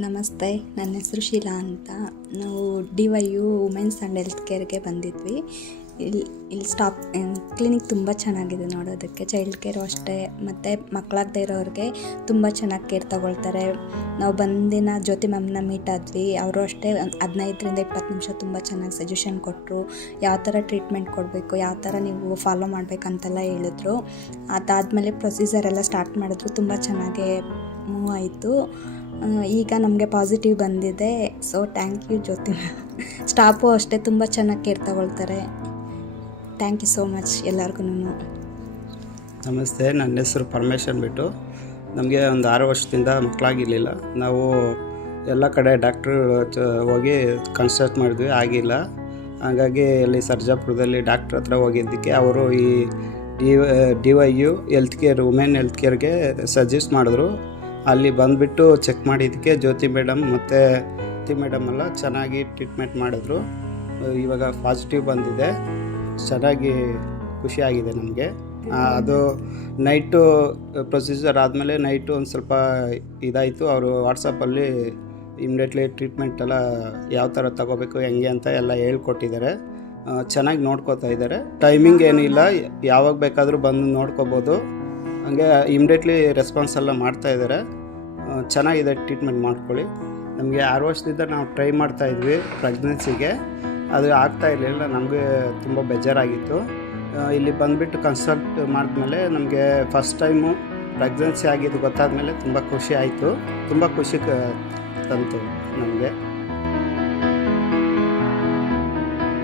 ನಮಸ್ತೆ, ನನ್ನ ಹೆಸರು ಶೀಲಾ ಅಂತ. ನಾವು DYU ವುಮೆನ್ಸ್ ಆ್ಯಂಡ್ ಹೆಲ್ತ್ ಕೇರ್ಗೆ ಬಂದಿದ್ವಿ. ಇಲ್ಲಿ ಕ್ಲಿನಿಕ್ ತುಂಬ ಚೆನ್ನಾಗಿದೆ ನೋಡೋದಕ್ಕೆ. ಚೈಲ್ಡ್ ಕೇರು ಅಷ್ಟೇ, ಮತ್ತು ಮಕ್ಕಳಾಗದೇ ಇರೋರಿಗೆ ತುಂಬ ಚೆನ್ನಾಗಿ ಕೇರ್ ತೊಗೊಳ್ತಾರೆ. ನಾವು ಬಂದಿನ ಜ್ಯೋತಿ ಮ್ಯಾಮ್ನ ಮೀಟ್ ಆದ್ವಿ. ಅವರು ಅಷ್ಟೇ 15-20 ನಿಮಿಷ ತುಂಬ ಚೆನ್ನಾಗಿ ಸಜೆಷನ್ ಕೊಟ್ಟರು. ಯಾವ ಥರ ಟ್ರೀಟ್ಮೆಂಟ್ ಕೊಡಬೇಕು, ಯಾವ ಥರ ನೀವು ಫಾಲೋ ಮಾಡಬೇಕಂತೆಲ್ಲ ಹೇಳಿದ್ರು. ಅದಾದಮೇಲೆ ಪ್ರೊಸೀಜರ್ ಎಲ್ಲ ಸ್ಟಾರ್ಟ್ ಮಾಡಿದ್ರು. ತುಂಬ ಚೆನ್ನಾಗೇ ಮೂವ್ ಆಯಿತು. ಈಗ ನಮಗೆ ಪಾಸಿಟಿವ್ ಬಂದಿದೆ. So thank you Jyoti ma'am. Staff ಅಷ್ಟೇ ತುಂಬ ಚೆನ್ನಾಗಿ ಕೇರ್ ತಗೊಳ್ತಾರೆ. ಥ್ಯಾಂಕ್ ಯು ಸೋ ಮಚ್ ಎಲ್ಲರಿಗೂ. ನಮಸ್ತೆ, ನನ್ನ ಹೆಸರು ಪರಮೇಶ್ ಅಂದ್ಬಿಟ್ಟು. ನಮಗೆ ಒಂದು 6 ವರ್ಷದಿಂದ ಮಕ್ಕಳಾಗಿರಲಿಲ್ಲ. ನಾವು ಎಲ್ಲ ಕಡೆ ಡಾಕ್ಟ್ರು ಹೋಗಿ ಕನ್ಸಲ್ಟ್ ಮಾಡಿದ್ವಿ, ಆಗಿಲ್ಲ. ಹಾಗಾಗಿ ಅಲ್ಲಿ ಸರ್ಜಾಪುರದಲ್ಲಿ ಡಾಕ್ಟ್ರ್ ಹತ್ರ ಹೋಗಿದ್ದಕ್ಕೆ ಅವರು ಈ DYU health care women health ಕೇರ್ಗೆ ಸಜೆಸ್ಟ್ ಮಾಡಿದ್ರು. ಅಲ್ಲಿ ಬಂದುಬಿಟ್ಟು ಚೆಕ್ ಮಾಡಿದ್ದಕ್ಕೆ ಜ್ಯೋತಿ ಮೇಡಮ್ ಮತ್ತು ಮೇಡಮ್ ಎಲ್ಲ ಚೆನ್ನಾಗಿ ಟ್ರೀಟ್ಮೆಂಟ್ ಮಾಡಿದ್ರು. ಇವಾಗ ಪಾಸಿಟಿವ್ ಬಂದಿದೆ. ಚೆನ್ನಾಗಿ ಖುಷಿಯಾಗಿದೆ ನಮಗೆ. ಅದು ನೈಟು ಪ್ರೊಸೀಜರ್ ಆದಮೇಲೆ ನೈಟು ಒಂದು ಸ್ವಲ್ಪ ಇದಾಯಿತು. ಅವರು ವಾಟ್ಸಪ್ಪಲ್ಲಿ ಇಮ್ಮಿಡಿಯೇಟ್ಲಿ ಟ್ರೀಟ್ಮೆಂಟೆಲ್ಲ ಯಾವ ಥರ ತಗೋಬೇಕು ಹೆಂಗೆ ಅಂತ ಎಲ್ಲ ಹೇಳ್ಕೊಟ್ಟಿದ್ದಾರೆ. ಚೆನ್ನಾಗಿ ನೋಡ್ಕೋತಾ ಇದ್ದಾರೆ. ಟೈಮಿಂಗ್ ಏನಿಲ್ಲ, ಯಾವಾಗ ಬೇಕಾದರೂ ಬಂದು ನೋಡ್ಕೋಬೋದು. ಹಂಗೆ ಇಮ್ಮಿಡಿಯೇಟ್ಲಿ ರೆಸ್ಪಾನ್ಸ್ ಎಲ್ಲ ಮಾಡ್ತಾಯಿದ್ದಾರೆ. ಚೆನ್ನಾಗಿದೆ, ಟ್ರೀಟ್ಮೆಂಟ್ ಮಾಡ್ಕೊಳ್ಳಿ. ನಮಗೆ 6 ವರ್ಷದಿಂದ ನಾವು ಟ್ರೈ ಮಾಡ್ತಾಯಿದ್ವಿ ಪ್ರೆಗ್ನೆನ್ಸಿಗೆ, ಅದು ಆಗ್ತಾ ಇರಲಿಲ್ಲ. ನಮಗೆ ತುಂಬ ಬೇಜಾರಾಗಿತ್ತು. ಇಲ್ಲಿ ಬಂದುಬಿಟ್ಟು ಕನ್ಸಲ್ಟ್ ಮಾಡಿದ್ಮೇಲೆ ನಮಗೆ ಫಸ್ಟ್ ಟೈಮು ಪ್ರೆಗ್ನೆನ್ಸಿ ಆಗಿದ್ದು ಗೊತ್ತಾದಮೇಲೆ ತುಂಬ ಖುಷಿ ಆಯಿತು. ತುಂಬ ಖುಷಿ ತಂತು ನಮಗೆ.